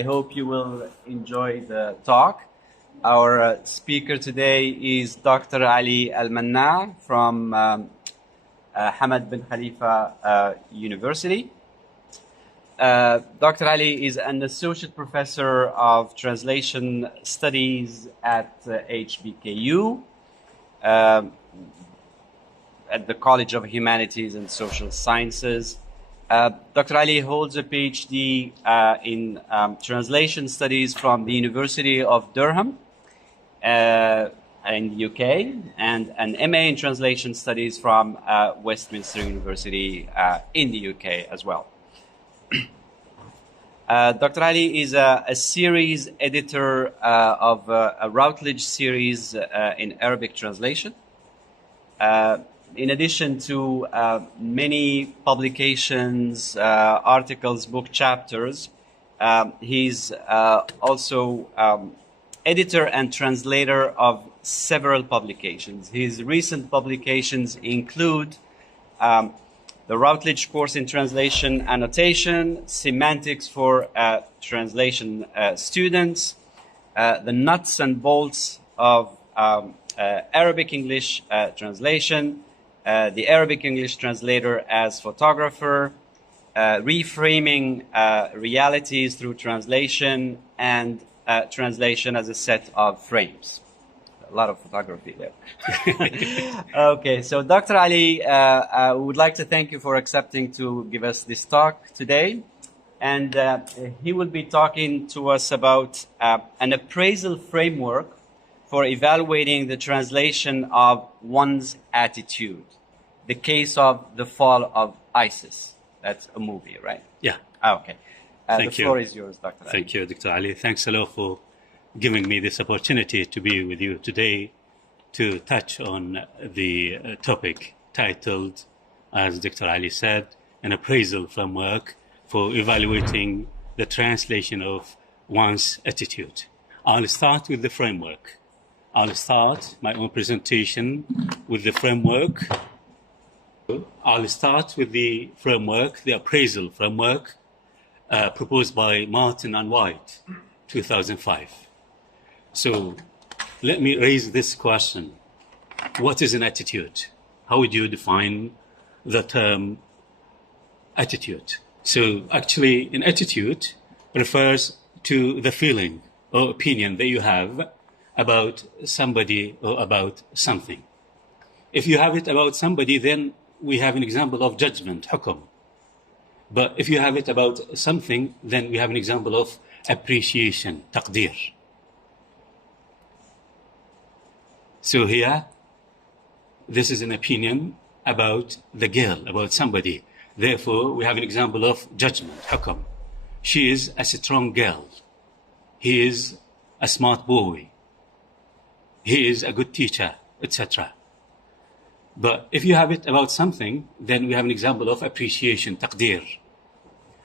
I hope you will enjoy the talk. Our speaker today is Dr. Ali Al-Manna from Hamad bin Khalifa University. Dr. Ali is an associate professor of translation studies at HBKU, at the College of Humanities and Social Sciences. Dr. Ali holds a PhD in translation studies from the University of Durham in the UK, and an MA in translation studies from Westminster University in the UK as well. Dr. Ali is a series editor of a Routledge series in Arabic translation. In addition to many publications, articles, book chapters, he's also editor and translator of several publications. His recent publications include the Routledge course in translation annotation, semantics for translation students, the nuts and bolts of Arabic-English translation, the Arabic-English translator as photographer, reframing realities through translation, and translation as a set of frames. A lot of photography there. Okay, so Dr. Ali, I would like to thank you for accepting to give us this talk today. And he will be talking to us about an appraisal framework for evaluating the translation of one's attitude. The case of the fall of ISIS. That's a movie, right? Yeah. Okay. Thank the floor is yours, Dr. Ali. Thank you, Dr. Ali. Thanks a lot for giving me this opportunity to be with you today to touch on the topic titled, as Dr. Ali said, an appraisal framework for evaluating the translation of one's attitude. I'll start with the framework. I'll start my own presentation with the framework. I'll start with the framework, the appraisal framework, proposed by Martin and White, 2005. So let me raise this question. What is an attitude? How would you define the term attitude? So actually, an attitude refers to the feeling or opinion that you have about somebody or about something. If you have it about somebody, then we have an example of judgment, hukum. But if you have it about something, then we have an example of appreciation, taqdeer. So here, this is an opinion about the girl, about somebody. Therefore, we have an example of judgment, hukum. She is a strong girl. He is a smart boy. He is a good teacher, etc. But if you have it about something, then we have an example of appreciation, taqdeer.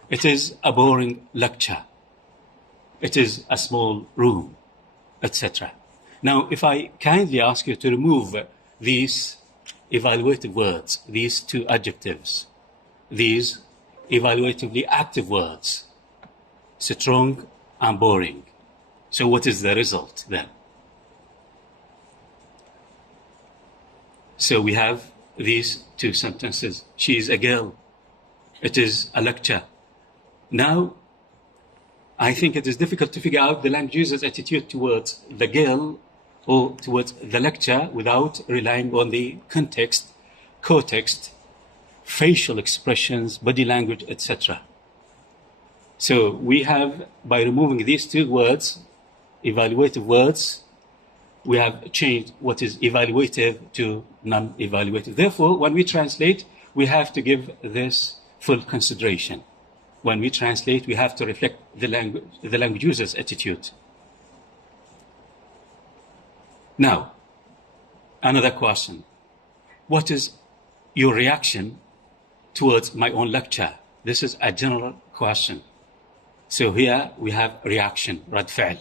It is a boring lecture. It is a small room, etc. Now, if I kindly ask you to remove these evaluative words, these two adjectives, these evaluatively active words, strong and boring. So what is the result then? So we have these two sentences. She is a girl. It is a lecture. Now, I think it is difficult to figure out the language user's attitude towards the girl or towards the lecture without relying on the context, context, facial expressions, body language, etc. So we have, by removing these two words, evaluative words, we have changed what is evaluative to non-evaluative. Therefore, when we translate, we have to give this full consideration. When we translate, we have to reflect the language user's attitude. Now, another question. What is your reaction towards my own lecture? This is a general question. So here we have reaction, رد فعل.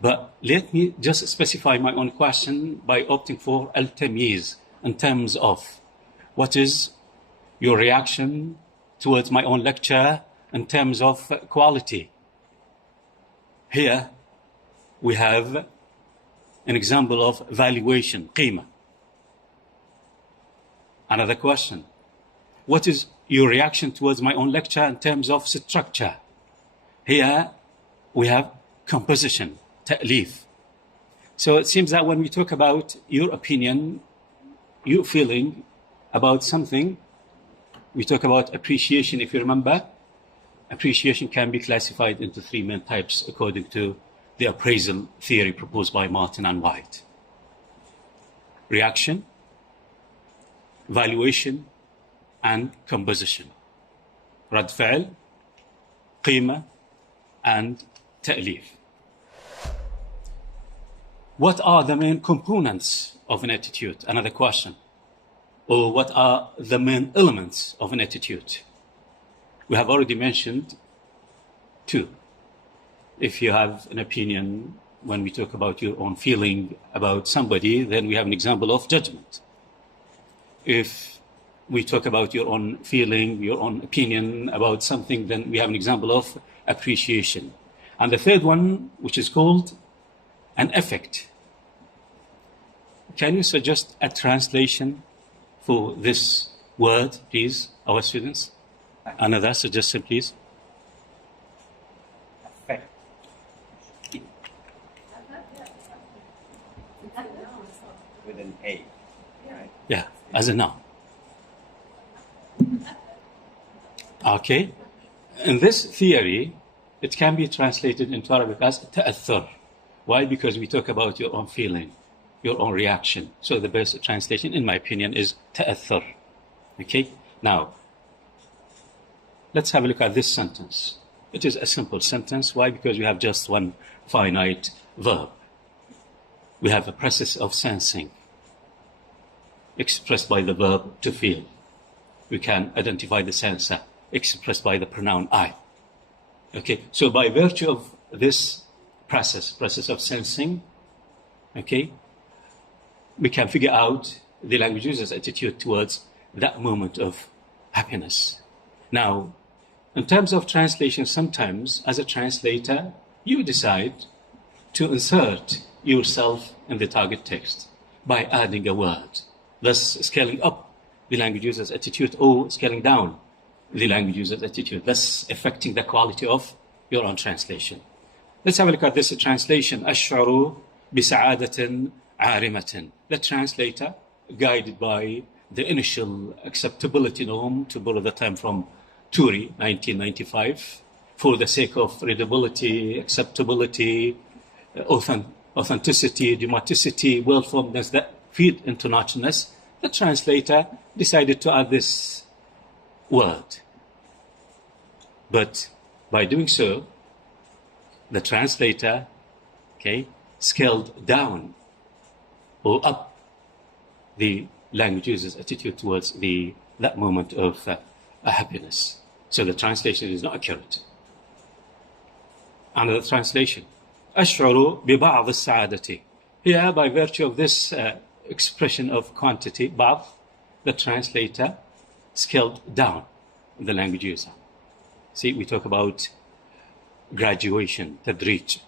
But let me just specify my own question by opting for التمييز in terms of what is your reaction towards my own lecture in terms of quality. Here we have an example of valuation, قيمة. Another question. What is your reaction towards my own lecture in terms of structure? Here we have composition, تأليف. So it seems that when we talk about your opinion, your feeling about something, we talk about appreciation. If you remember, appreciation can be classified into three main types according to the appraisal theory proposed by Martin and White. Reaction, valuation, and composition. رد فعل, قيمة, and تأليف. What are the main components of an attitude? Another question. Or what are the main elements of an attitude? We have already mentioned two. If you have an opinion, when we talk about your own feeling about somebody, then we have an example of judgment. If we talk about your own feeling, your own opinion about something, then we have an example of appreciation. And the third one, which is called an effect. Can you suggest a translation for this word, please, our students? Another suggestion, please. Effect. With an A, right? Yeah, as a noun. Okay. In this theory, it can be translated into Arabic as تأثر. Why? Because we talk about your own feeling, your own reaction. So the best translation, in my opinion, is تأثر. Okay? Now, let's have a look at this sentence. It is a simple sentence. Why? Because we have just one finite verb. We have a process of sensing expressed by the verb to feel. We can identify the sensor expressed by the pronoun I. Okay, so by virtue of this process of sensing, okay, we can figure out the language user's attitude towards that moment of happiness. Now, in terms of translation, sometimes as a translator, you decide to insert yourself in the target text by adding a word, thus scaling up the language user's attitude or scaling down the language user's attitude, thus affecting the quality of your own translation. Let's have a look at this translation. أشعر بسعادة عارمة. The translator, guided by the initial acceptability norm, to borrow the term from Turi, 1995, for the sake of readability, acceptability, authenticity, dramaticity, well-formedness that feed into naturalness, the translator decided to add this word. But by doing so, the translator, okay, scaled down or up the language user's attitude towards that moment of happiness. So the translation is not accurate. Another translation. أشعر ببعض السعادة. Here, by virtue of this expression of quantity, بعض, the translator scaled down the language user. See, we talk about graduation, تدريج.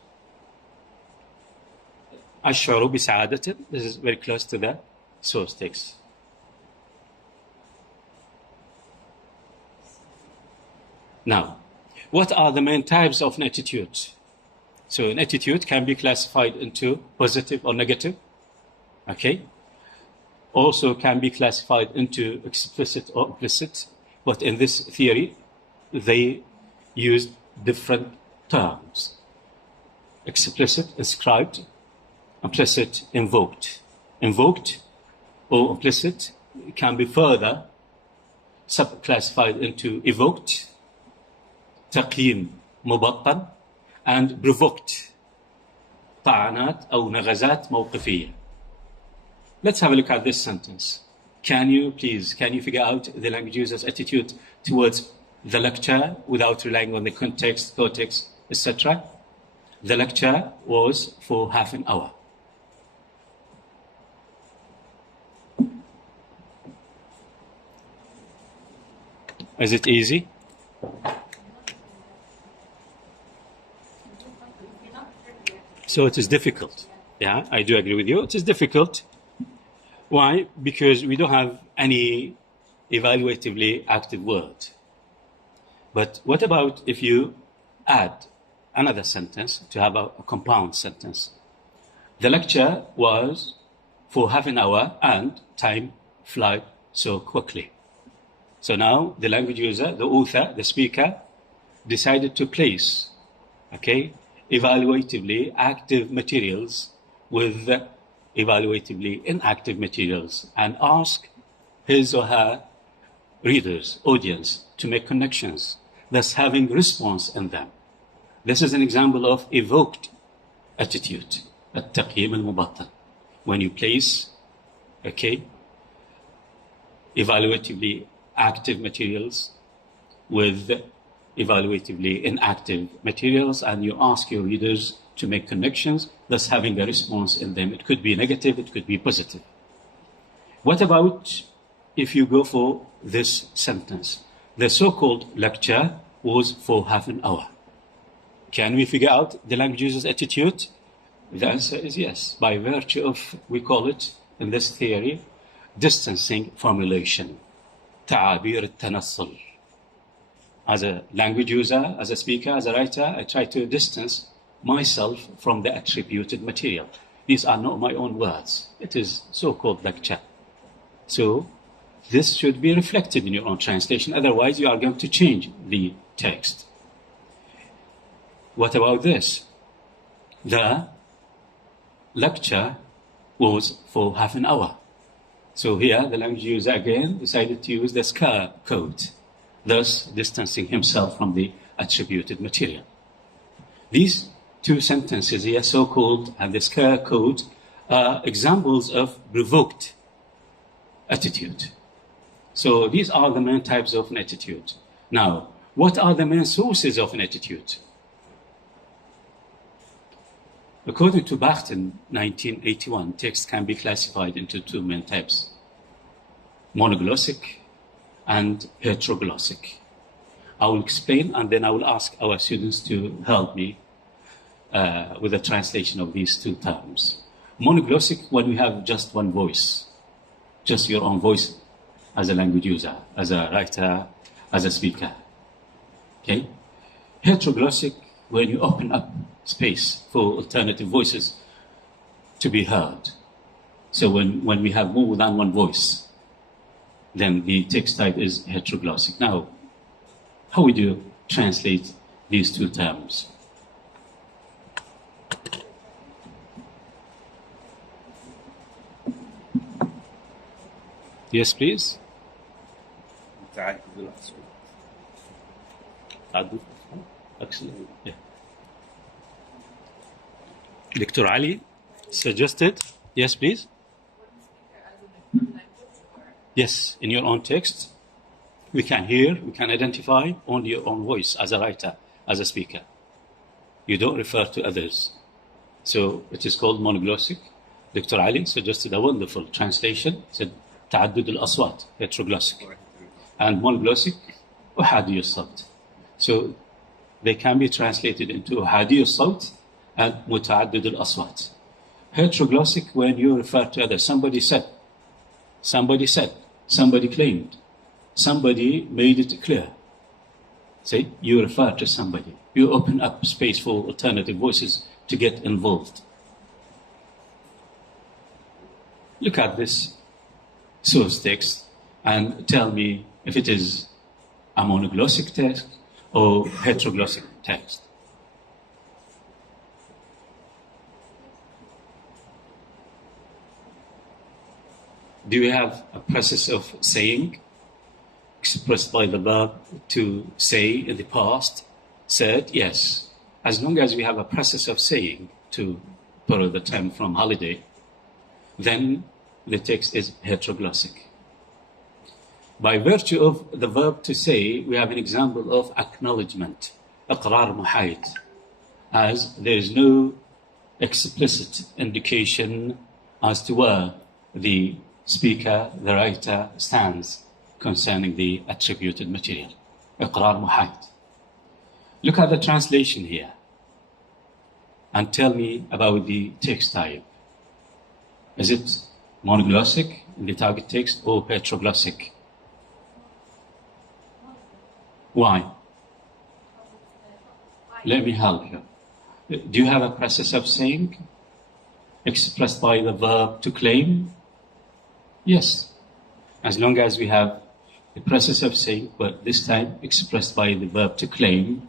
أشعر بسعادة. This is very close to the source text. Now, what are the main types of an attitude? So an attitude can be classified into positive or negative. Okay? Also can be classified into explicit or implicit. But in this theory, they use different terms. Explicit, inscribed, implicit, invoked. Invoked or implicit can be further sub-classified into evoked, تقييم مبطن, and provoked, طعنات أو نغزات موقفية. Let's have a look at this sentence. Can you figure out the language user's attitude towards the lecture without relying on the context, context, etc.? The lecture was for half an hour. Is it easy? So it is difficult. Yeah, I do agree with you. It is difficult. Why? Because we don't have any evaluatively active word. But what about if you add another sentence to have a compound sentence? The lecture was for half an hour and time flies so quickly. So now the language user, the author, the speaker, decided to place, evaluatively active materials with evaluatively inactive materials and ask his or her readers, audience, to make connections, thus having response in them. This is an example of evoked attitude, التقييم المبطن. When you place, evaluatively active materials with evaluatively inactive materials, and you ask your readers to make connections, thus having a response in them. It could be negative, it could be positive. What about if you go for this sentence? The so-called lecture was for half an hour. Can we figure out the language user's attitude? The answer is yes, by virtue of, we call it, in this theory, distancing formulation. تعابير التنصل. As a language user, as a speaker, as a writer, I try to distance myself from the attributed material. These are not my own words. It is so-called lecture. So this should be reflected in your own translation. Otherwise, you are going to change the text. What about this? The lecture was for half an hour. So here, the language user again decided to use the SCAR code, thus distancing himself from the attributed material. These two sentences here, so-called, and the SCAR code, are examples of provoked attitude. So these are the main types of an attitude. Now, what are the main sources of an attitude? According to Bachten, 1981, text can be classified into two main types: monoglossic and heteroglossic. I will explain, and then I will ask our students to help me with the translation of these two terms. Monoglossic, when we have just one voice, just your own voice as a language user, as a writer, as a speaker. Heteroglossic, when you open up space for alternative voices to be heard. So when we have more than one voice, then the text type is heteroglossic. Now, how would you translate these two terms? Yes, please. Excellent. Yeah. Dr. Ali suggested, yes, please. Yes, in your own text, we can hear, we can identify only your own voice as a writer, as a speaker. You don't refer to others. So it is called monoglossic. Dr. Ali suggested a wonderful translation, said تعدد الأصوات, heteroglossic. And monoglossic, أحادي الصوت. So they can be translated into أحادي الصوت and متعدد الأصوات. Heteroglossic, when you refer to others, somebody said, somebody claimed, somebody made it clear. See, you refer to somebody. You open up space for alternative voices to get involved. Look at this source text and tell me if it is a monoglossic text or heteroglossic text. do we have a process of saying expressed by the verb to say in the past? Said, yes. As long as we have a process of saying, to borrow the term from Holiday, then the text is heteroglossic. By virtue of the verb to say, we have an example of acknowledgement, إقرار محايد, as there is no explicit indication as to where the speaker, the writer, stands concerning the attributed material. إقرار محايد. Look at the translation here and tell me about the text type. Is it monoglossic in the target text or heteroglossic? Why? Let me help you. Do you have a process of saying expressed by the verb to claim? Yes. As long as we have the process of saying, but this time expressed by the verb to claim,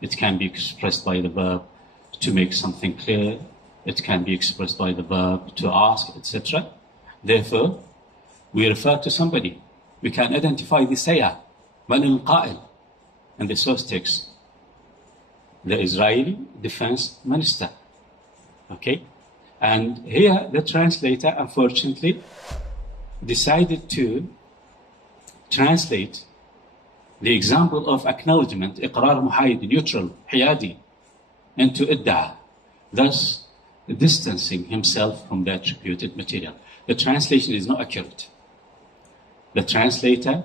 it can be expressed by the verb to make something clear, it can be expressed by the verb to ask, etc. Therefore, we refer to somebody. We can identify the sayyah, man al-qa'il, in the source text. The Israeli Defense Minister. Okay? And here the translator, unfortunately, decided to translate the example of acknowledgement, إقرار محايد, neutral, حيادي, into idda'a, thus distancing himself from the attributed material. The translation is not accurate. The translator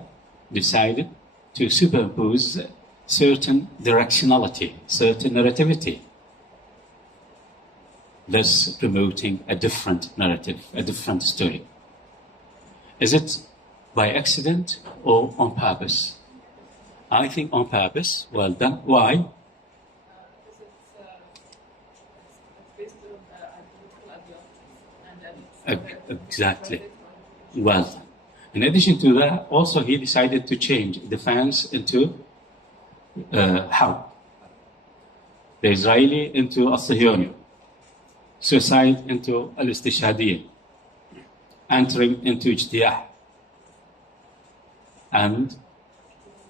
decided to superimpose certain directionality, certain narrativity, thus promoting a different narrative, a different story. Is it by accident or on purpose? I think on purpose. Well done. Why? Exactly. Well done. In addition to that, also he decided to change defense into harb. The Israeli into al-Sihiyoni. Suicide into al-Istishhadiyya. Entering into ijtiyah. And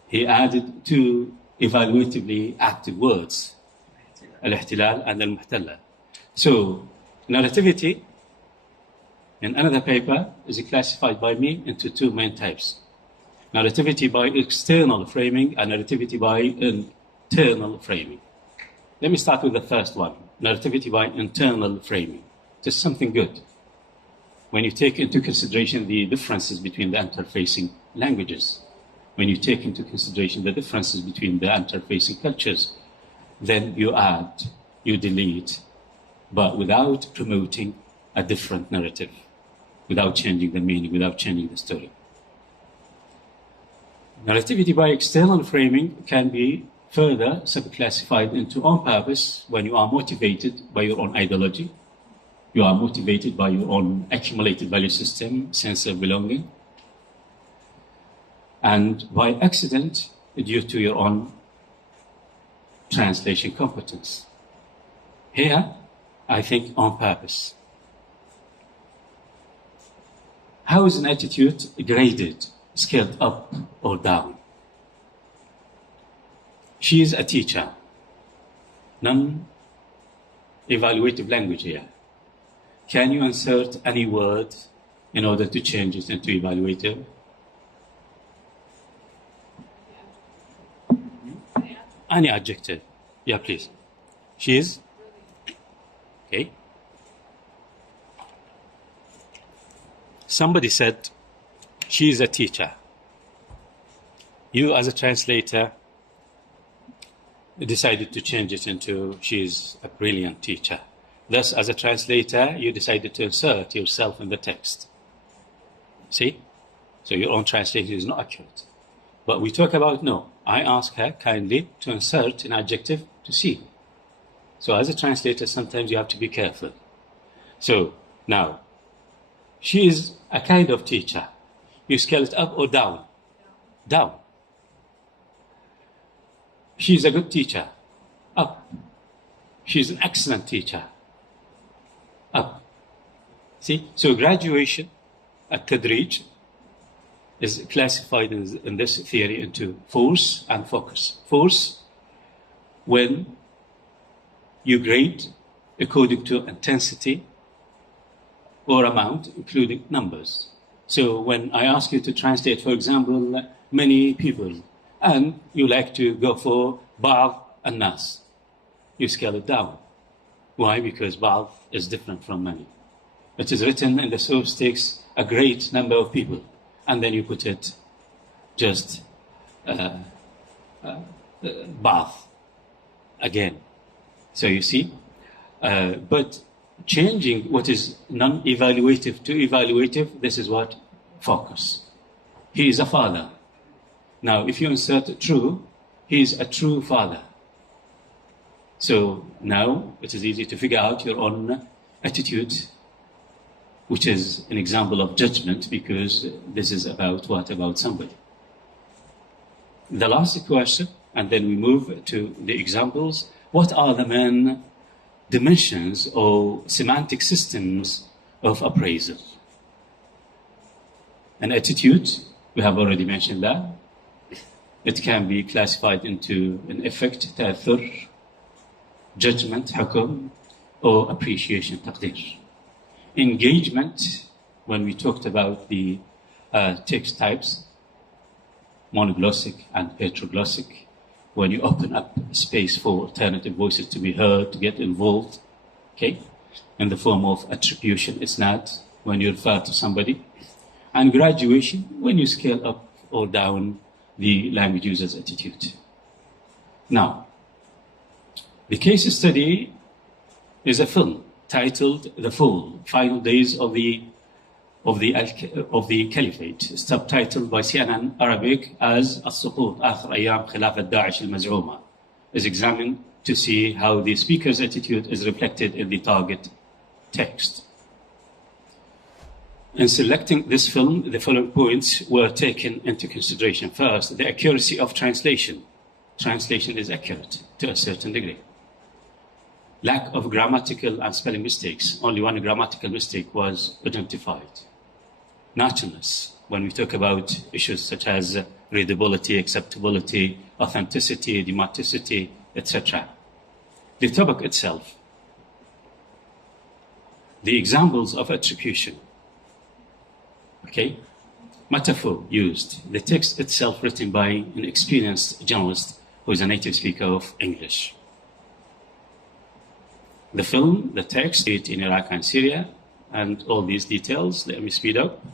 he added two evaluatively active words, al-ihtilal and al-muhtalla. So, narrativity in another paper is classified by me into two main types. Narrativity by external framing and narrativity by internal framing. Let me start with the first one, narrativity by internal framing. It is something good. When you take into consideration the differences between the interfacing languages, when you take into consideration the differences between the interfacing cultures, then you add, you delete, but without promoting a different narrative, without changing the meaning, without changing the story. Narrativity by external framing can be further subclassified into on purpose when you are motivated by your own ideology, you are motivated by your own accumulated value system, sense of belonging, and by accident due to your own translation competence. Here, I think on purpose. How is an attitude graded, scaled up or down? She is a teacher. Non-evaluative language here. Can you insert any word in order to change it into evaluative? Any adjective. Yeah, please. She is? Okay. Somebody said, she is a teacher. You, as a translator, decided to change it into, she is a brilliant teacher. Thus, as a translator, you decided to insert yourself in the text. See? So your own translation is not accurate. But we talk about, no, I ask her kindly to insert an adjective to see. So as a translator, sometimes you have to be careful. So now, she is a kind of teacher. You scale it up or down? Down. She is a good teacher. Up. She is an excellent teacher. Up. See? So graduation التدريج is classified in this theory into force and focus. Force, when you grade according to intensity or amount, including numbers. So when I ask you to translate, for example, many people, and you like to go for بعض الناس, you scale it down. Why? Because بعض is different from many. It is written in the source takes a great number of people, and then you put it just بعض again. So you see, but changing what is non-evaluative to evaluative, this is what focus. He is a father. Now, if you insert true, he is a true father. So now it is easy to figure out your own attitude, which is an example of judgment, because this is about what? About somebody. The last question, and then we move to the examples. What are the main dimensions or semantic systems of appraisal? An attitude, we have already mentioned that. It can be classified into an effect, تأثر, judgment, حكم, or appreciation, تقدير. Engagement, when we talked about the text types, monoglossic and heteroglossic, when you open up space for alternative voices to be heard, to get involved, okay, in the form of attribution, it's not when you refer to somebody. And graduation, when you scale up or down the language user's attitude. Now, the case study is a film titled The Fall, Final Days of the Caliphate, subtitled by CNN Arabic as السقوط آخر أيام خلافة داعش المزعومة, is examined to see how the speaker's attitude is reflected in the target text. In selecting this film, the following points were taken into consideration. First, the accuracy of translation. Translation is accurate to a certain degree. Lack of grammatical and spelling mistakes. Only one grammatical mistake was identified. Naturalness, when we talk about issues such as readability, acceptability, authenticity, thematicity, etc. The topic itself. The examples of attribution. Okay, metaphor used. The text itself written by an experienced journalist who is a native speaker of English. The film, the text, in Iraq and Syria, and all these details. Let me speed up.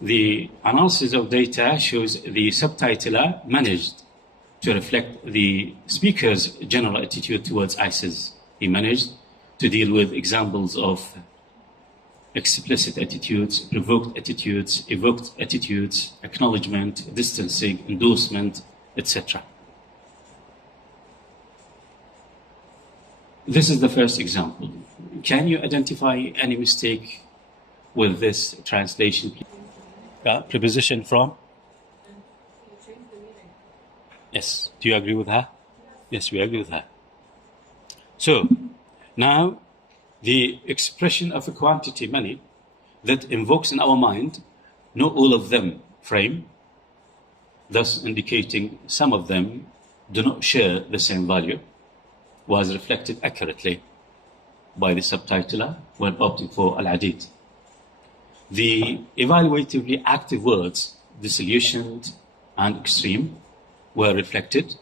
The analysis of data shows the subtitler managed to reflect the speaker's general attitude towards ISIS. He managed to deal with examples of explicit attitudes, provoked attitudes, evoked attitudes, acknowledgement, distancing, endorsement, etc. This is the first example. Can you identify any mistake with this translation? Preposition from? Yes. Do you agree with her? Yes, we agree with her. So, now, the expression of a quantity, money, that invokes in our mind, not all of them frame, thus indicating some of them do not share the same value, was reflected accurately by the subtitler when opting for al-adid. The evaluatively active words, disillusioned and extreme, were reflected,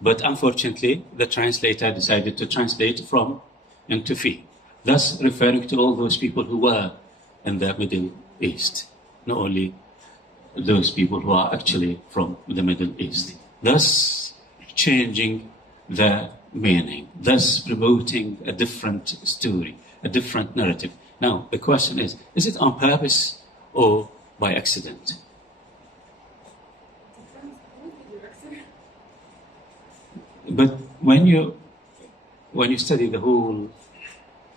but unfortunately, the translator decided to translate from into fi, thus referring to all those people who were in the Middle East, not only those people who are actually from the Middle East, thus changing the meaning, thus promoting a different story, a different narrative. Now, the question is it on purpose or by accident? But when you study the whole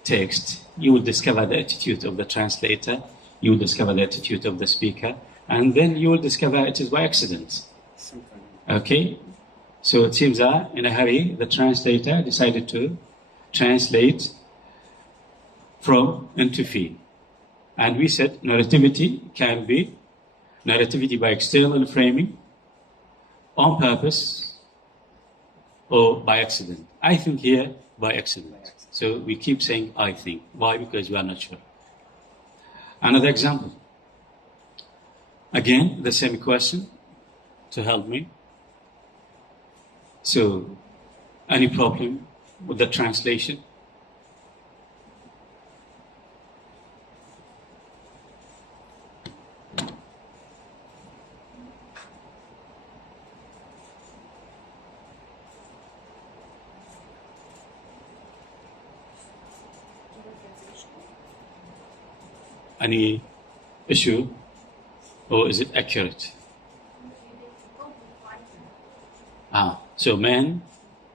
text, you will discover the attitude of the translator, you will discover the attitude of the speaker, and then you will discover it is by accident. Okay? So it seems that in a hurry, the translator decided to translate from into fi. And we said narrativity can be narrativity by external framing, on purpose, or by accident. I think here by accident. So we keep saying I think. Why? Because we are not sure. Another example. Again, the same question to help me. So, any problem with the translation? Any issue, or is it accurate? So man,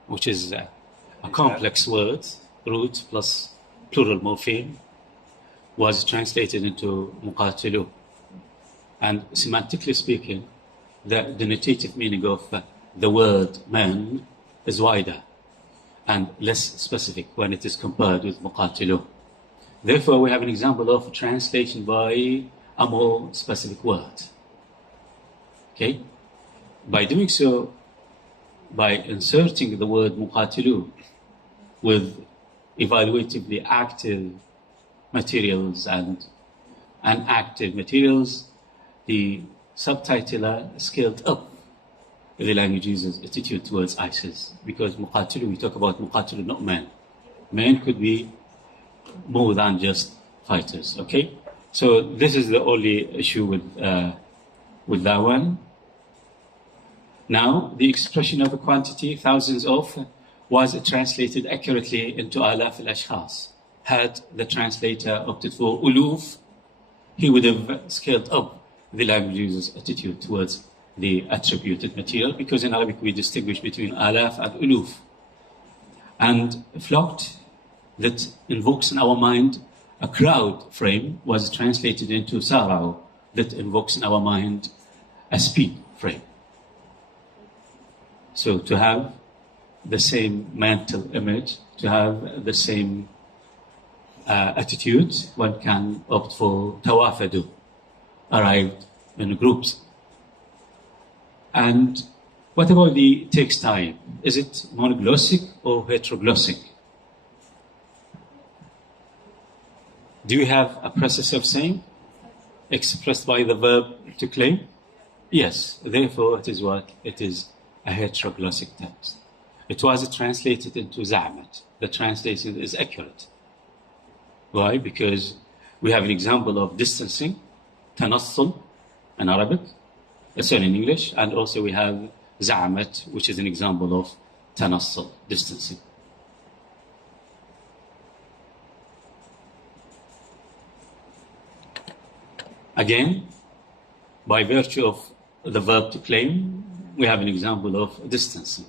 which is a complex word, root plus plural morpheme, was translated into muqatilu. And semantically speaking, the denotative meaning of the word man is wider and less specific when it is compared with muqatilu. Therefore, we have an example of translation by a more specific word. Okay? By doing so, by inserting the word muqatilu with evaluatively active materials and inactive materials, the subtitler scaled up the language user's attitude towards ISIS. Because muqatilu, we talk about muqatilu, not men. Men could be more than just fighters, okay? So this is the only issue with that one. Now, the expression of a quantity, thousands of, was translated accurately into alaf al-ashkhas. Had the translator opted for uluf, he would have scaled up the language user's attitude towards the attributed material, because in Arabic we distinguish between alaf and uluf. And flocked, that invokes in our mind a crowd frame, was translated into sara'u, that invokes in our mind a speed frame. So to have the same mental image, to have the same attitude, one can opt for tawafadu, arrived in groups. And what about the text type? Is it monoglossic or heteroglossic? Do you have a process of saying expressed by the verb to claim? Yes, therefore it is what? It is a heteroglossic text. It was translated into Za'mat. The translation is accurate. Why? Because we have an example of distancing, tanassul in Arabic, sorry, in English, and also we have Za'mat, which is an example of tanassul, distancing. Again, by virtue of the verb to claim, we have an example of distancing.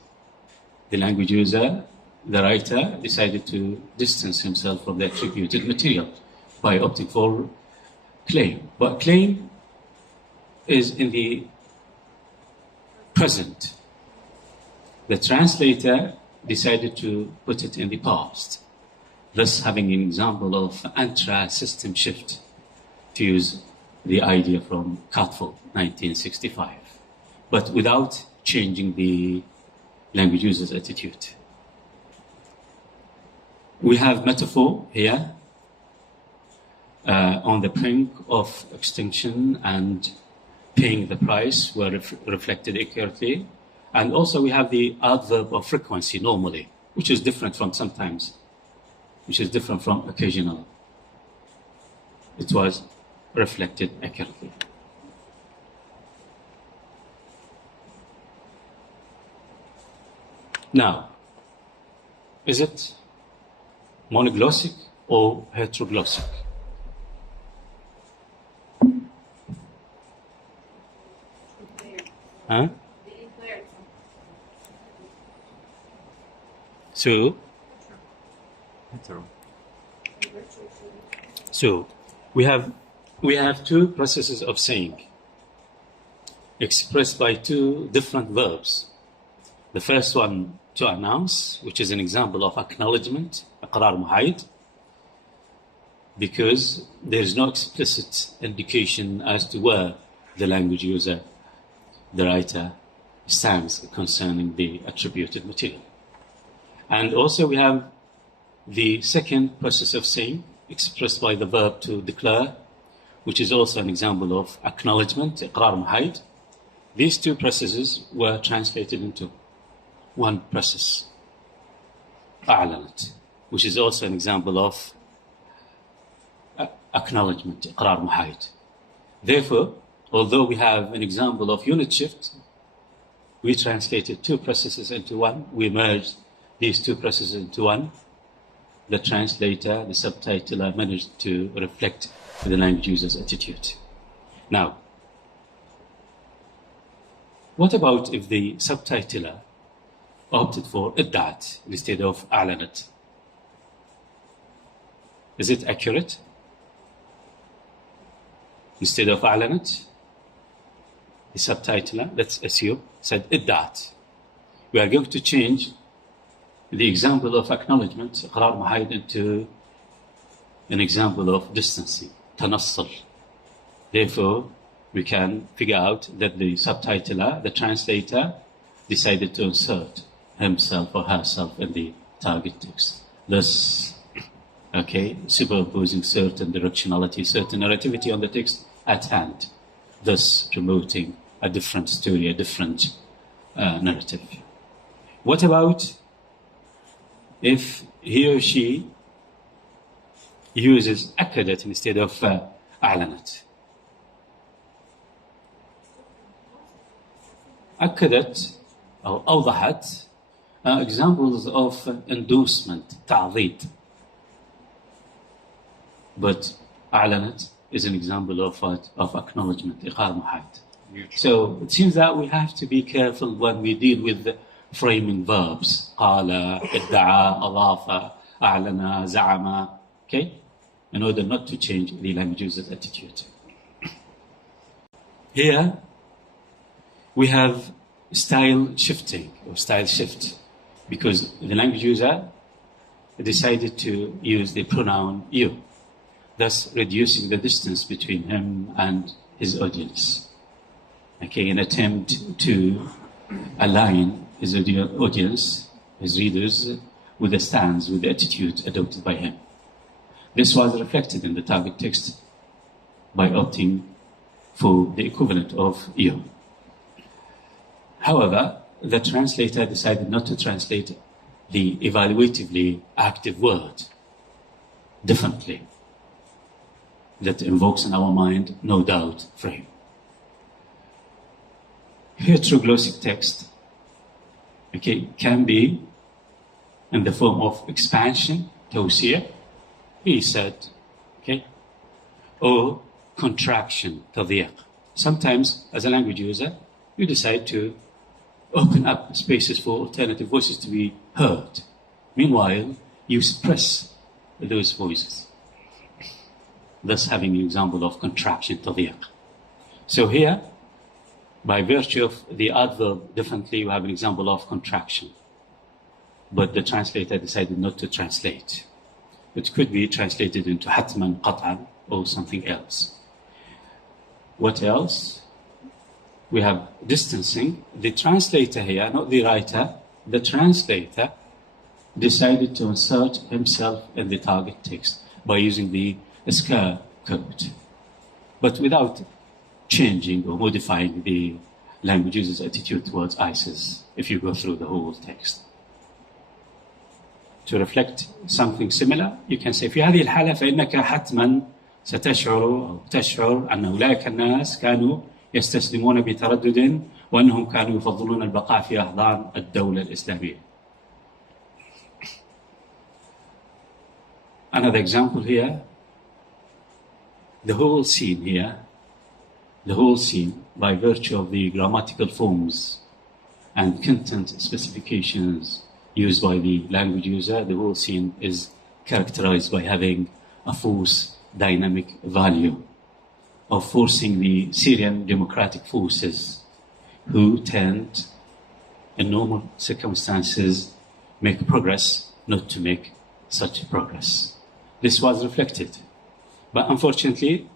The language user, the writer, decided to distance himself from the attributed material by opting for claim. But claim is in the present. The translator decided to put it in the past, thus having an example of intra-system shift, to use the idea from Katful, 1965, but without changing the language user's attitude. We have metaphor here on the brink of extinction and paying the price were reflected accurately. And also we have the adverb of frequency normally, which is different from sometimes, which is different from occasional. It was reflected accurately. Now, is it monoglossic or heteroglossic? Huh? So we have two processes of saying, expressed by two different verbs. The first one, to announce, which is an example of acknowledgement, iqrar muhayd. because there is no explicit indication as to where the language user, the writer, stands concerning the attributed material. And also we have the second process of saying, expressed by the verb to declare, which is also an example of acknowledgement, إقرار محايد. These two processes were translated into one process, أعلنت, which is also an example of acknowledgement, إقرار محايد. Therefore, although we have an example of unit shift, we translated two processes into one. We merged these two processes into one. The translator, the subtitler managed to reflect the language user's attitude. Now, what about if the subtitler opted for ادعت instead of أعلنت? Is it accurate? Instead of أعلنت, the subtitler, let's assume, said ادعت. We are going to change the example of acknowledgement, إقرار محايد, into an example of distancing, تنصل. Therefore, we can figure out that the subtitler, the translator, decided to insert himself or herself in the target text. Thus, superimposing certain directionality, certain narrativity on the text at hand, thus promoting a different story, a different narrative. What about if he or she uses أكدت instead of أعلنت? أكدت أو أوضحت are examples of endorsement, تعضيد. But أعلنت is an example of acknowledgement, إقرار محايد. So it seems that we have to be careful when we deal with the framing verbs. قال, ادعى, أضاف, أعلن, زعم. Okay? In order not to change the language user's attitude. Here, we have style shifting or style shift because the language user decided to use the pronoun you, thus reducing the distance between him and his audience. Okay, an attempt to align his audience, his readers, with the stance, with the attitude adopted by him. This was reflected in the target text by opting for the equivalent of you. However, the translator decided not to translate the evaluatively active word differently. That invokes in our mind no doubt frame. Here, troglossic text can be in the form of expansion, توسيع, he said, or contraction, تضييق. Sometimes, as a language user, you decide to open up spaces for alternative voices to be heard. Meanwhile, you suppress those voices, thus having an example of contraction, تضييق. So here, by virtue of the adverb differently, you have an example of contraction. But the translator decided not to translate. It could be translated into حتما, قطعا, or something else. What else? We have distancing. The translator here, not the writer, the translator decided to insert himself in the target text by using the SCAR code, but without changing or modifying the language user's attitude towards ISIS if you go through the whole text. To reflect something similar, you can say في هذه الحالة فإنك حتما ستشعر أو تشعر أن أولئك الناس كانوا يستسلمون بتردد وأنهم كانوا يفضلون البقاء في أحضان الدولة الإسلامية. Another example here, the whole scene, by virtue of the grammatical forms and content specifications used by the language user, the whole scene is characterized by having a force dynamic value of forcing the Syrian democratic forces who tend, in normal circumstances, make progress, not to make such progress. This was reflected But unfortunately,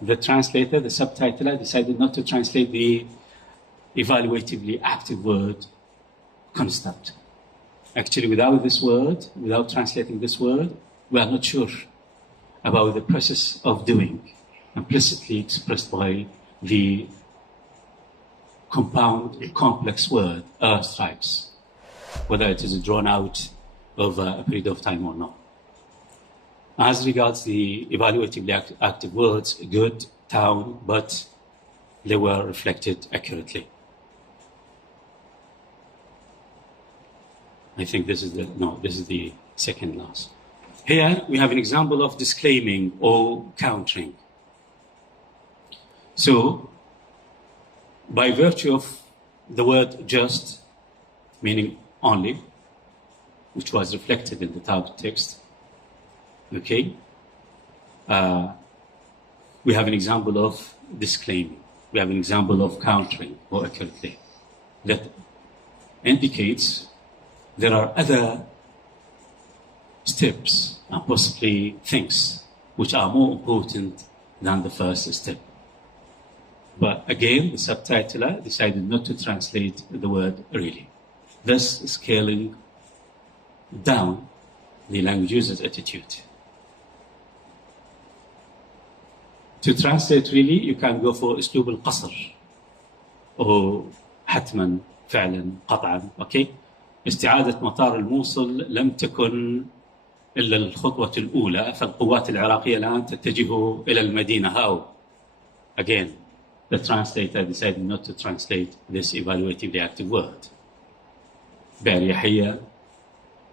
the translator, the subtitler, decided not to translate the evaluatively active word construct. Actually, without this word, without translating this word, we are not sure about the process of doing, implicitly expressed by the compound, complex word, strikes, whether it is drawn out over a period of time or not. As regards the evaluatively active words, good, town, but they were reflected accurately. I think this is the second last. Here we have an example of disclaiming or countering. So, by virtue of the word just, meaning only, which was reflected in the target text, okay, we have an example of disclaiming. We have an example of countering or accurately. That indicates there are other steps and possibly things which are more important than the first step. But again, the subtitler decided not to translate the word really, thus scaling down the language user's attitude. To translate really, you can go for أسلوب القصر أو حتما فعلا قطعا. Okay? استعادة مطار الموصل لم تكن إلا الخطوة الأولى، فالقوات العراقية الآن تتجه إلى المدينة. How? Again, the translator decided not to translate this evaluatively active word. بأريحية,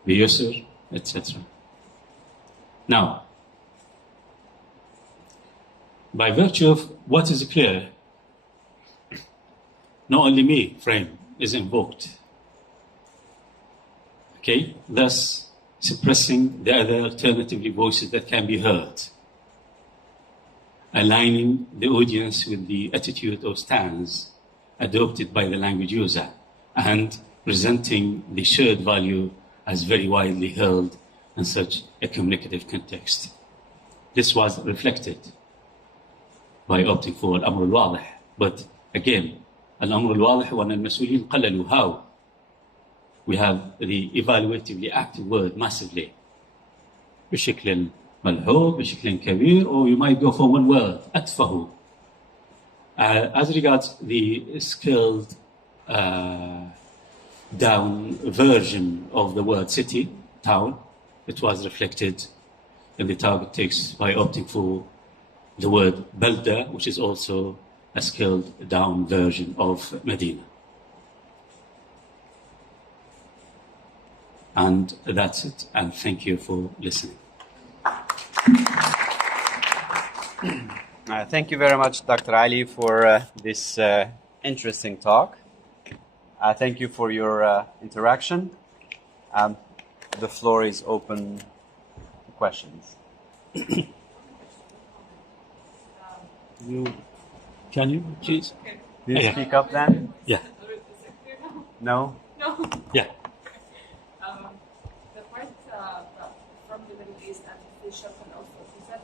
بيسر, etc. Now, by virtue of what is clear, not only me frame is invoked. Okay, thus suppressing the other alternatively voices that can be heard, aligning the audience with the attitude or stance adopted by the language user, and presenting the shared value as very widely held in such a communicative context. This was reflected by opting for الأمر الواضح. But again, الأمر الواضح وأن المسؤولين قللوا. How? We have the evaluatively active word massively. بشكل ملحوظ, بشكل كبير, or you might go for one word, أتفه. As regards the scaled down version of the word city, town, it was reflected in the target text by opting for the word balda, which is also a scaled down version of Medina. And that's it. And thank you for listening. Thank you very much, Dr. Ali, for this interesting talk. Thank you for your interaction. The floor is open to questions. Can you please? Can you speak up then? Yeah. No? No. Yeah. The part from the Middle East and the shuffle also, is that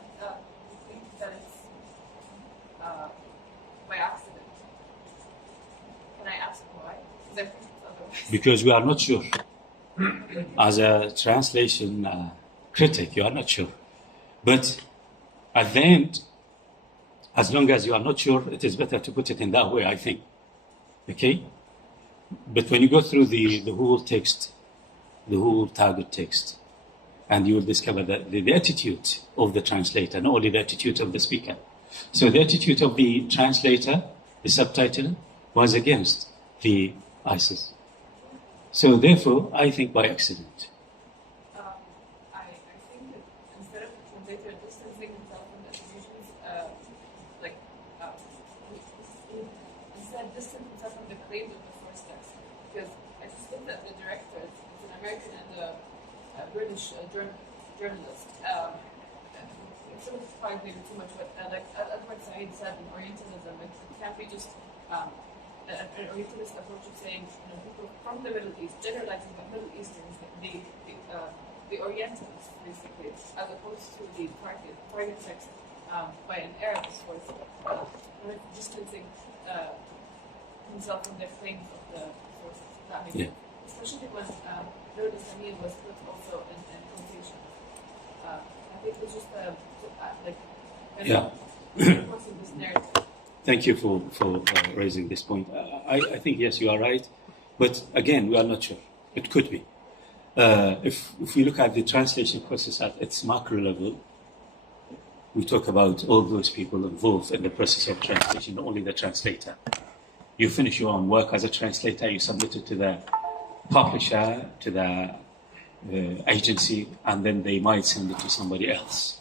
you think that it's by accident? Can I ask why? Because I think it's otherwise. Because we are not sure. As a translation critic, you are not sure. But at the end, as long as you are not sure, it is better to put it in that way, I think. Okay? But when you go through the whole text, the whole target text, and you will discover that the attitude of the translator, not only the attitude of the speaker. So the attitude of the translator, the subtitler, was against the ISIS. So therefore, I think by accident. I think that instead of the translator distancing himself from the attributions, instead distance himself from the claims of the first text. Because I just think that the director, it's an American and a British journalist. It's sort of quite maybe too much, but like Edward Said said in Orientalism, it can't be just an Orientalist approach of saying, people from the Middle East, generalizing the Middle Easterns, the Orientals, basically, as opposed to the target text by an Arab source, distancing himself from the claims of the sources. That makes sense. Especially when Dawud Islamiyya was put also in quotation. I think it was just reinforcing this narrative. Thank you for raising this point. I think, yes, you are right. But again, we are not sure. It could be. If we look at the translation process at its macro level, we talk about all those people involved in the process of translation, not only the translator. You finish your own work as a translator, you submit it to the publisher, to the agency, and then they might send it to somebody else.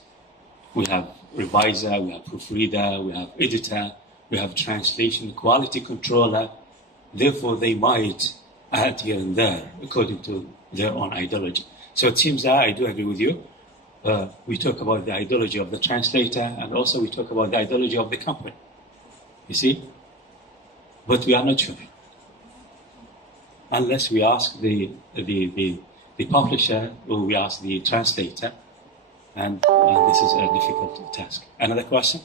We have reviser, we have proofreader, we have editor, we have translation quality controller. Therefore, they might add here and there according to their own ideology. So it seems that I do agree with you. We talk about the ideology of the translator, and also we talk about the ideology of the company. You see? But we are not sure. Unless we ask the publisher or we ask the translator, and this is a difficult task. Another question?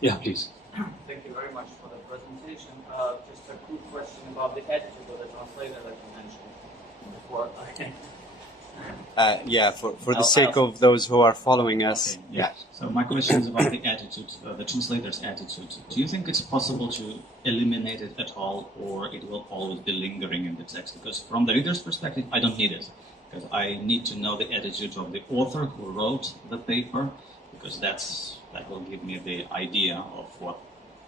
Yeah, please. Thank you very much for the presentation. Just a quick question about the attitude of the translator that you mentioned before. For the sake of those who are following us. Okay, yeah. So my question is about the attitude, the translator's attitude. Do you think it's possible to eliminate it at all, or it will always be lingering in the text? Because from the reader's perspective, I don't need it. Because I need to know the attitude of the author who wrote the paper, because that will give me the idea of what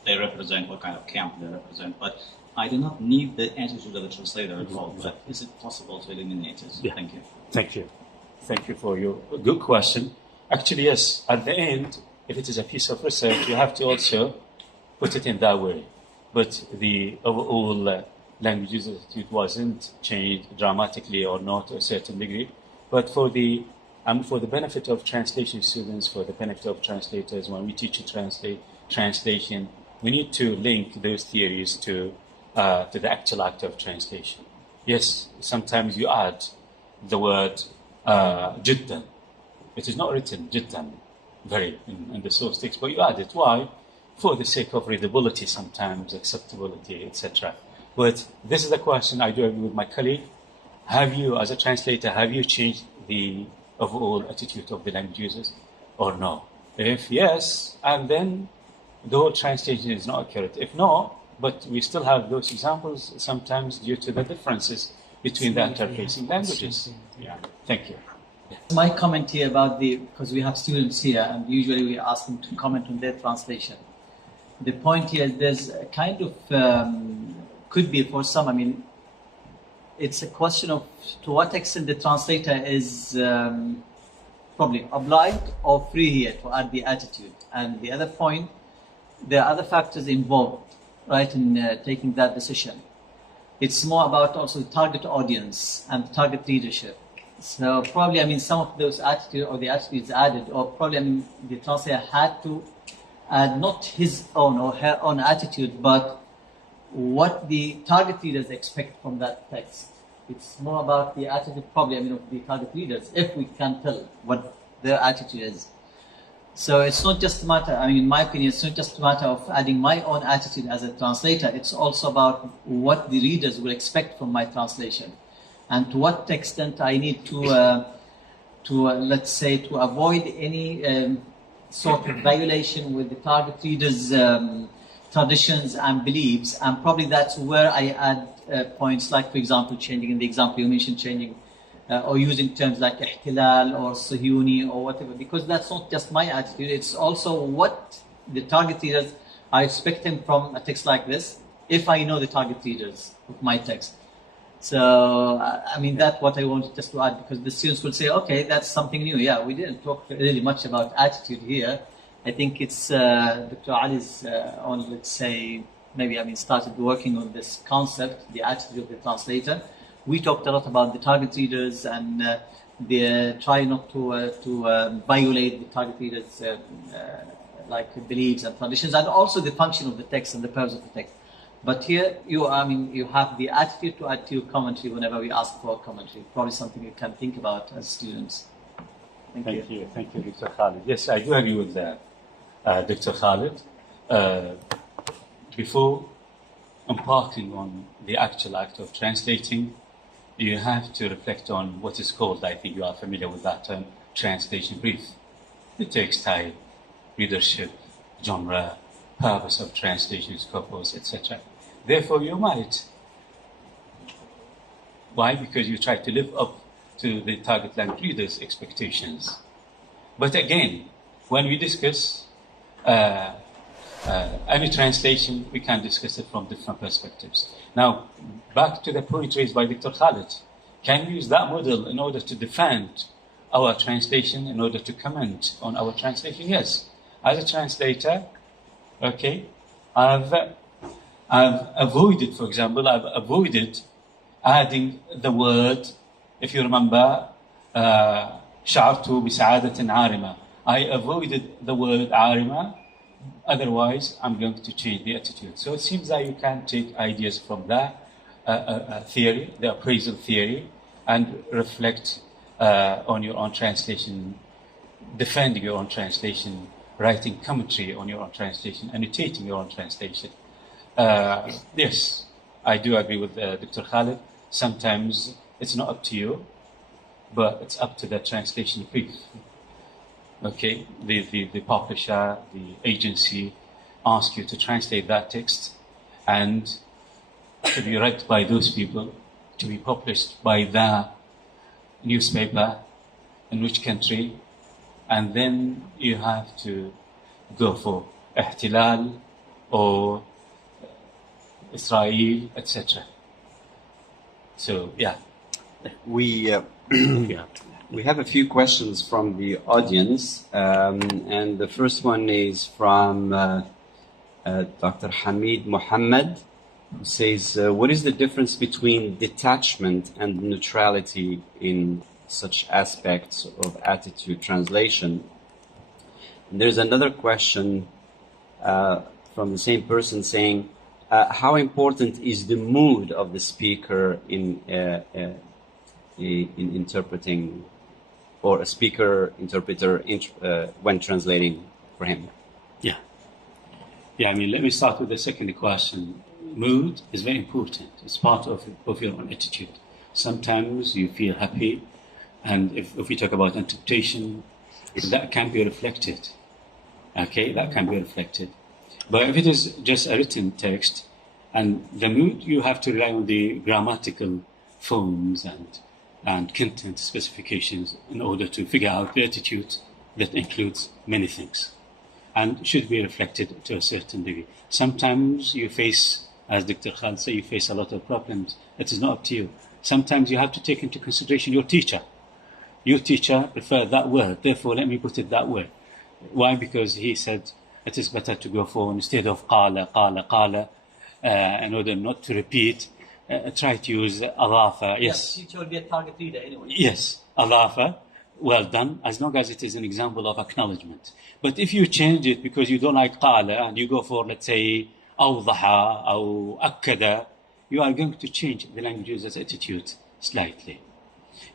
they represent, what kind of camp they represent. But I do not need the attitude of the translator at all. But is it possible to eliminate it? Yeah. Thank you. Thank you. Thank you for your good question. Actually, yes, at the end, if it is a piece of research, you have to also put it in that way. But the overall language use attitude wasn't changed dramatically or not to a certain degree. But for the benefit of translation students, for the benefit of translators, when we teach translation, we need to link those theories to the actual act of translation. Yes, sometimes you add the word jiddan. It is not written jiddan in the source text, but you add it. Why? For the sake of readability sometimes, acceptability, etc. But this is a question I do agree with my colleague. Have you, as a translator, have you changed the overall attitude of the language users or no? If yes, and then the whole translation is not accurate. If no, but we still have those examples sometimes due to the differences between the interfacing languages. Yeah. Thank you. My comment here about because we have students here and usually we ask them to comment on their translation. The point here is there's a kind of, could be for some, it's a question of to what extent the translator is probably obliged or free here to add the attitude. And the other point, there are other factors involved, right, in taking that decision. It's more about also the target audience and target readership. So probably, some of those attitudes or the attitudes added, or probably, the translator had to add not his own or her own attitude, but what the target readers expect from that text. It's more about the attitude, probably, of the target readers, if we can tell what their attitude is. So it's not just a matter, in my opinion, it's not just a matter of adding my own attitude as a translator. It's also about what the readers will expect from my translation. And to what extent I need to let's say, to avoid any sort of violation with the target readers' traditions and beliefs. And probably that's where I add points like, for example, changing in the example you mentioned, changing or using terms like ihtilal or Sahiyuni or whatever, because that's not just my attitude, it's also what the target readers are expecting from a text like this, if I know the target readers of my text. So, that's what I wanted just to add, because the students will say, okay, that's something new. Yeah, we didn't talk really much about attitude here. I think it's Dr. Ali's on, let's say, maybe, started working on this concept, the attitude of the translator. We talked a lot about the target readers and they try not to violate the target readers' like beliefs and traditions, and also the function of the text and the purpose of the text. But here you have the attitude to add to your commentary whenever we ask for commentary. Probably something you can think about as students. Thank you, Dr. Khalid. Yes, I do agree with that, Dr. Khalid. Before embarking on the actual act of translating, you have to reflect on what is called, I think you are familiar with that term, translation brief. The text type, readership, genre, purpose of translation, scopus, etc. Therefore, you might. Why? Because you try to live up to the target language reader's expectations. But again, when we discuss any translation, we can discuss it from different perspectives. Now, back to the point raised by Dr. Khalid. Can we use that model in order to defend our translation, in order to comment on our translation? Yes. As a translator, okay, I've avoided, for example, adding the word, if you remember, شعرت بسعادة عارمة. I avoided the word عارمة, otherwise I'm going to change the attitude. So it seems that you can take ideas from that theory, the appraisal theory, and reflect on your own translation, defending your own translation, writing commentary on your own translation, annotating your own translation. Yes, I do agree with Dr. Khalid. Sometimes it's not up to you, but it's up to the translation brief. Okay, the publisher, the agency ask you to translate that text and to be read by those people, to be published by the newspaper, in which country, and then you have to go for ihtilal or Israel, etc. So, yeah. We have a few questions from the audience, and the first one is from Dr. Hamid Muhammad, who says, what is the difference between detachment and neutrality in such aspects of attitude translation? And there's another question from the same person saying, how important is the mood of the speaker in interpreting, or a speaker-interpreter when translating for him? Yeah, I mean, let me start with the second question. Mood is very important. It's part of your own attitude. Sometimes you feel happy, and if we talk about interpretation, that can be reflected. Okay, that can be reflected. But if it is just a written text, and the mood, you have to rely on the grammatical forms and content specifications in order to figure out the attitude that includes many things and should be reflected to a certain degree. Sometimes you face, as Dr. Khalid said, you face a lot of problems. It is not up to you. Sometimes you have to take into consideration your teacher. Your teacher preferred that word, therefore let me put it that way. Why? Because he said it is better to go for, instead of qala, in order not to repeat, try to use adhafa. Yes. Teacher will be a target reader anyway. Yes, adhafa. Well done, as long as it is an example of acknowledgement. But if you change it because you don't like qala and you go for, let's say, awdaha or akkada, you are going to change the language user's attitude slightly.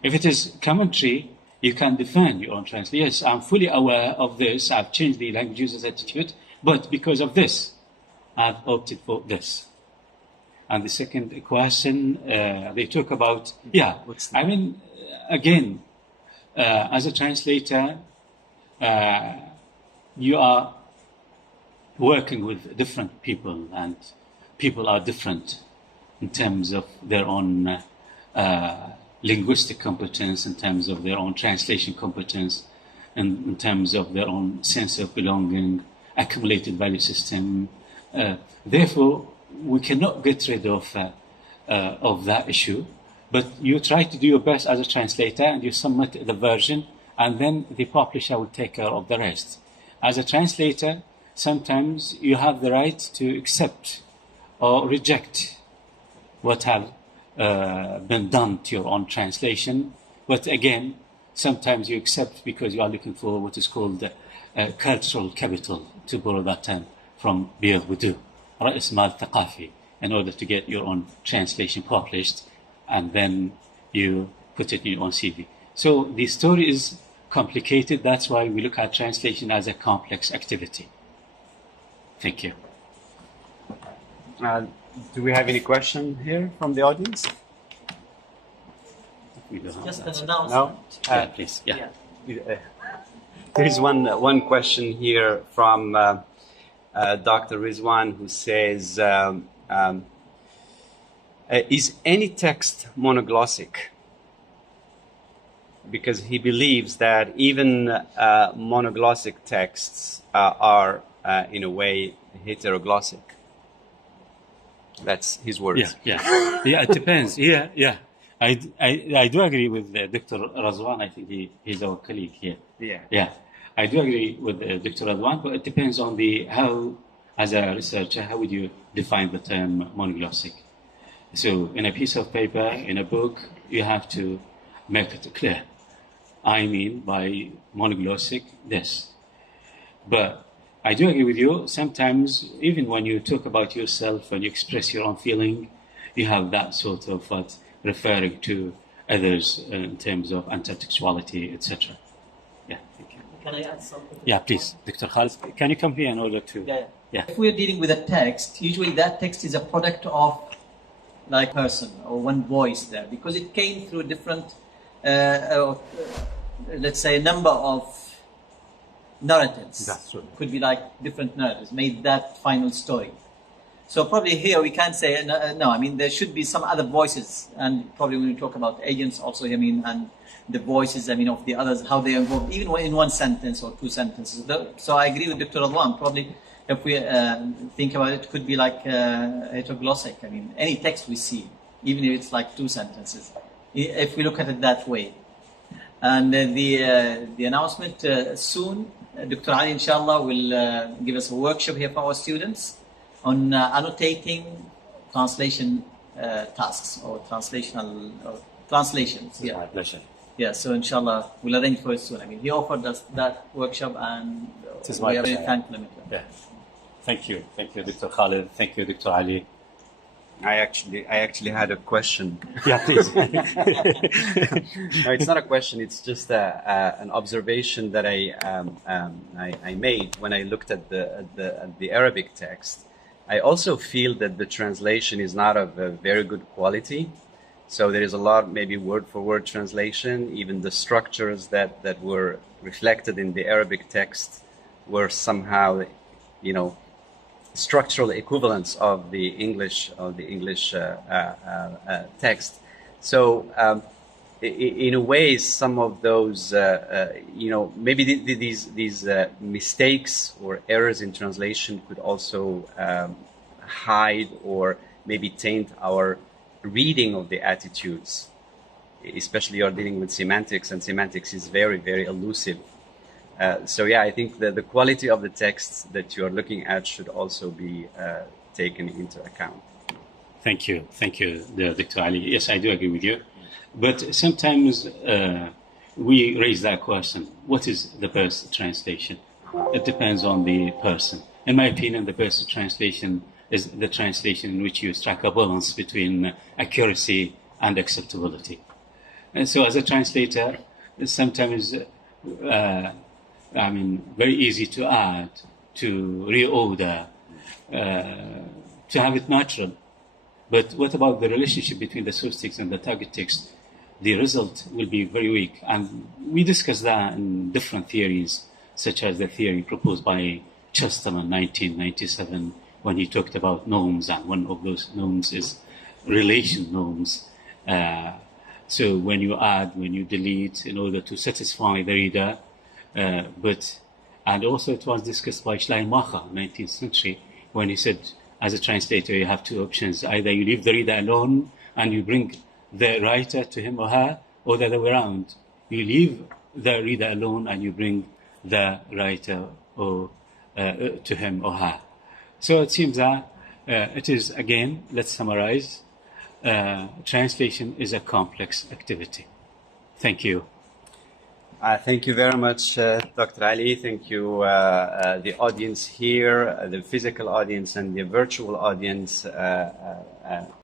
If it is commentary, you can defend your own translation. Yes, I'm fully aware of this. I've changed the language user's attitude, but because of this, I've opted for this. And the second question, they talk about, I mean, again, as a translator, you are working with different people, and people are different in terms of their own linguistic competence, in terms of their own translation competence, and in terms of their own sense of belonging, accumulated value system. Therefore, we cannot get rid of that issue, but you try to do your best as a translator, and you submit the version, and then the publisher will take care of the rest. As a translator, sometimes you have the right to accept or reject what have been done to your own translation. But again, sometimes you accept because you are looking for what is called cultural capital, to borrow that term from Biyad Wudu, Ra'is Mal Thaqafi, in order to get your own translation published, and then you put it in your own CV. So the story is complicated. That's why we look at translation as a complex activity. Thank you. Do we have any question here from the audience? We don't have Just that. an announcement. No? Yeah, please. Yeah. There is one question here from Dr. Rizwan, who says, is any text monoglossic? Because he believes that even monoglossic texts are, in a way, heteroglossic. That's his words. Yeah. It depends. Yeah. I do agree with Dr. Razwan. I think he's our colleague here. Yeah. I do agree with Dr. Razwan, but it depends on how, as a researcher, how would you define the term monoglossic? So in a piece of paper, in a book, you have to make it clear. I mean by monoglossic this. But I do agree with you. Sometimes, even when you talk about yourself, when you express your own feeling, you have that sort of referring to others in terms of intertextuality, etc. Yeah, thank you. Can I add something? Yeah, please, Dr. Khalid, can you come here in order to? Yeah. If we're dealing with a text, usually that text is a product of like person or one voice there, because it came through different, let's say, a number of narratives. That's true. Could be like different narratives made that final story. So probably here we can't say no. I mean, there should be some other voices, and probably when we talk about agents also, I mean, and the voices, I mean, of the others, how they are involved, even in one sentence or two sentences. So I agree with Dr. Radwan. Probably, if we think about it, could be like heteroglossic. I mean, any text we see, even if it's like two sentences, if we look at it that way. And the announcement soon, Dr. Ali, inshallah, will give us a workshop here for our students on annotating translation tasks or translational translations. Yeah, my pleasure. Yeah, so inshallah, we'll arrange for it soon. I mean, he offered us that workshop, and is we my are very pleasure. thankful. Yeah. Thank you, Dr. Khalid. Thank you, Dr. Ali. I actually had a question. Yeah, please. No, it's not a question. It's just an observation that I made when I looked at the Arabic text. I also feel that the translation is not of a very good quality. So there is a lot, maybe word-for-word translation. Even the structures that were reflected in the Arabic text were somehow, structural equivalents of the English text. So in a way, some of those, maybe these mistakes or errors in translation could also hide or maybe taint our reading of the attitudes, especially you're dealing with semantics, and semantics is very, very elusive. So yeah, I think that the quality of the texts that you're looking at should also be taken into account. Thank you, Dr. Ali. Yes, I do agree with you. But sometimes we raise that question: what is the best translation? It depends on the person. In my opinion, the best translation is the translation in which you strike a balance between accuracy and acceptability. And so, as a translator, sometimes. Very easy to add, to reorder, to have it natural. But what about the relationship between the source text and the target text? The result will be very weak. And we discussed that in different theories, such as the theory proposed by Chesterton in 1997, when he talked about norms, and one of those norms is relation norms. So when you add, when you delete, in order to satisfy the reader, and also it was discussed by Schleiermacher in the 19th century, when he said, as a translator, you have two options. Either you leave the reader alone and you bring the writer to him or her, or the other way around. You leave the reader alone and you bring the writer to him or her. So it seems that it is, again, let's summarize, translation is a complex activity. Thank you. Thank you very much, Dr. Ali. Thank you, the audience here, the physical audience and the virtual audience.